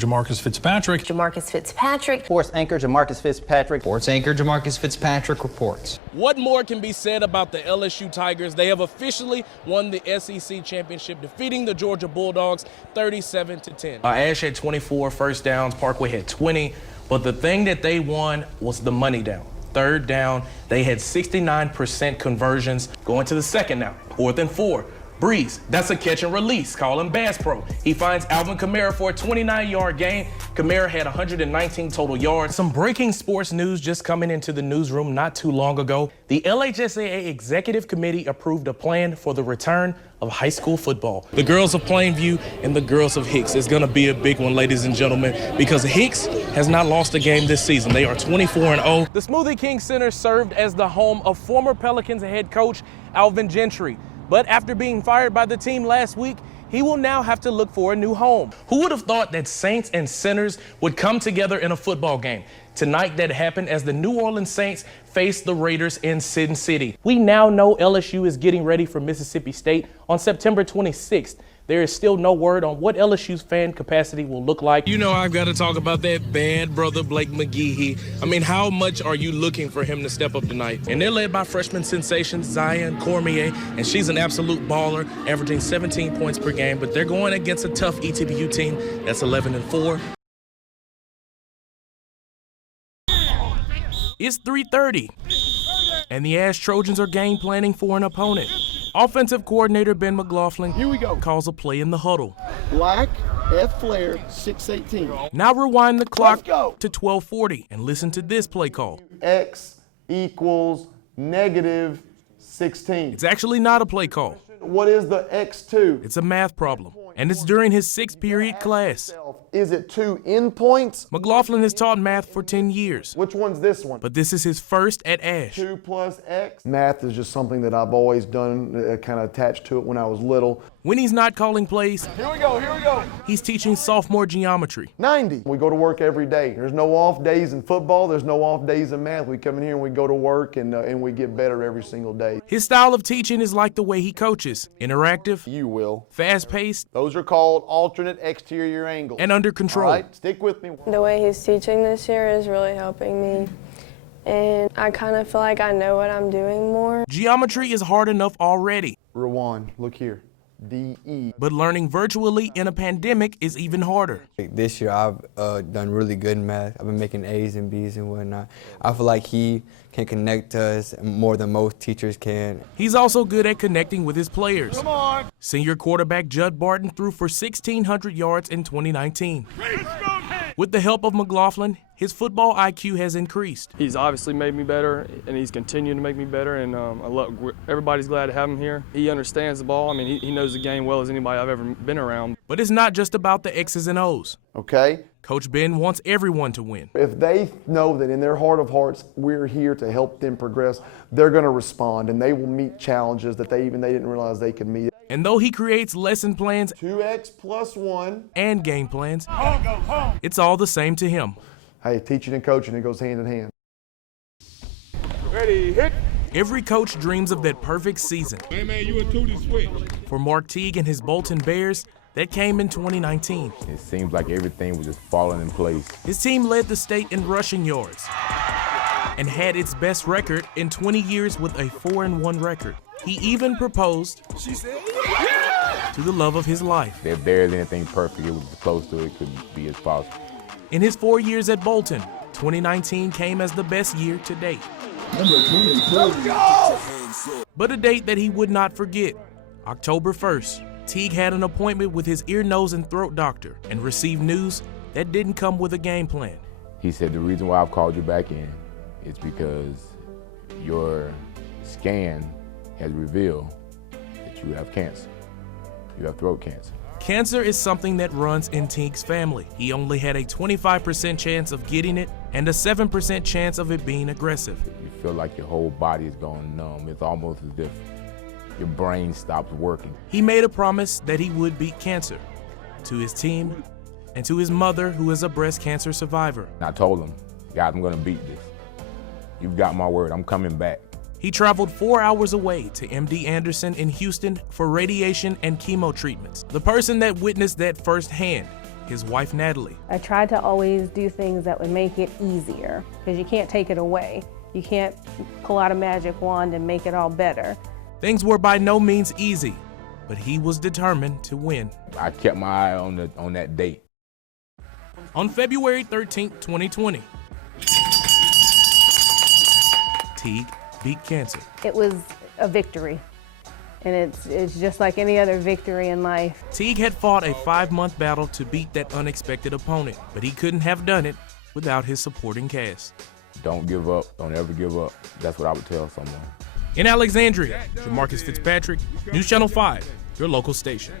Jamarcus Fitzpatrick. Jamarcus Fitzpatrick. Sports anchor Jamarcus Fitzpatrick. Sports anchor Jamarcus Fitzpatrick reports. What more can be said about the LSU Tigers? They have officially won the SEC championship, defeating the Georgia Bulldogs 37-10. Ash had 24 first downs, Parkway had 20, but the thing that they won was the money down. Third down, they had 69% conversions. Going to the second now, 4th and 4. Breeze, that's a catch and release. Call him Bass Pro. He finds Alvin Kamara for a 29-yard gain. Kamara had 119 total yards. Some breaking sports news just coming into the newsroom not too long ago. The LHSAA Executive Committee approved a plan for the return of high school football. The girls of Plainview and the girls of Hicks is going to be a big one, ladies and gentlemen, because Hicks has not lost a game this season. They are 24-0. The Smoothie King Center served as the home of former Pelicans head coach Alvin Gentry. But after being fired by the team last week, he will now have to look for a new home. Who would have thought that Saints and Sinners would come together in a football game? Tonight that happened as the New Orleans Saints faced the Raiders in Sin City. We now know LSU is getting ready for Mississippi State on September 26th. There is still no word on what LSU's fan capacity will look like. You know I've got to talk about that bad brother Blake McGehee. I mean, how much are you looking for him to step up tonight? And they're led by freshman sensation Zion Cormier, and she's an absolute baller, averaging 17 points per game. But they're going against a tough ETBU team that's 11-4. It's 3:30, and the Ash Trojans are game planning for an opponent. Offensive coordinator Ben McLaughlin calls a play in the huddle. Black, F flare, 618. Now rewind the clock to 12:40 and listen to this play call. X equals negative 16. It's actually not a play call. What is the X2? It's a math problem, and it's during his 6th period class. Is it 2 endpoints? McLaughlin has taught math for 10 years. Which one's this one? But this is his first at Ash. 2 plus X? Math is just something that I've always done, kind of attached to it when I was little. When he's not calling plays, Here we go. he's teaching sophomore geometry. 90. We go to work every day. There's no off days in football. There's no off days in math. We come in here and we go to work and we get better every single day. His style of teaching is like the way he coaches. Interactive, You will. fast-paced, Those are called alternate exterior angles. and under control. All right, stick with me. The way he's teaching this year is really helping me, and I kind of feel like I know what I'm doing more. Geometry is hard enough already, Rewind. Look here. D-E. but learning virtually in a pandemic is even harder. This year I've done really good in math. I've been making A's and B's and whatnot. I feel like he can connect to us more than most teachers can. He's also good at connecting with his players. Come on. Senior quarterback Judd Barton threw for 1,600 yards in 2019. With the help of McLaughlin, his football IQ has increased. He's obviously made me better, and he's continuing to make me better, and everybody's glad to have him here. He understands the ball. I mean, he knows the game well as anybody I've ever been around. But it's not just about the X's and O's. Okay? Coach Ben wants everyone to win. If they know that in their heart of hearts we're here to help them progress, they're going to respond and they will meet challenges that they didn't realize they could meet. And though he creates lesson plans 2x plus 1. and game plans, it's all the same to him. Hey, teaching and coaching, it goes hand in hand. Ready, hit. Every coach dreams of that perfect season. Hey man, you a tootie switch. For Mark Teague and his Bolton Bears, that came in 2019. It seems like everything was just falling in place. His team led the state in rushing yards and had its best record in 20 years with a 4-1 record. He even proposed to the love of his life. If there's anything perfect, it was as close to it could be as possible. In his 4 years at Bolton, 2019 came as the best year to date. But a date that he would not forget, October 1st, Teague had an appointment with his ear, nose, and throat doctor and received news that didn't come with a game plan. He said, the reason why I've called you back in is because your scan has revealed that you have cancer. You have throat cancer. Cancer is something that runs in Teague's family. He only had a 25% chance of getting it and a 7% chance of it being aggressive. You feel like your whole body is going numb. It's almost as if your brain stops working. He made a promise that he would beat cancer to his team and to his mother, who is a breast cancer survivor. I told him, guys, I'm going to beat this. You've got my word. I'm coming back. He traveled 4 hours away to MD Anderson in Houston for radiation and chemo treatments. The person that witnessed that firsthand, his wife Natalie. I tried to always do things that would make it easier, because you can't take it away. You can't pull out a magic wand and make it all better. Things were by no means easy, but he was determined to win. I kept my eye on that date. On February 13, 2020, Teague beat cancer. It was a victory, and it's just like any other victory in life. Teague had fought a 5-month battle to beat that unexpected opponent, but he couldn't have done it without his supporting cast. Don't give up. Don't ever give up. That's what I would tell someone. In Alexandria, Jamarcus Fitzpatrick, News Channel 5, your local station.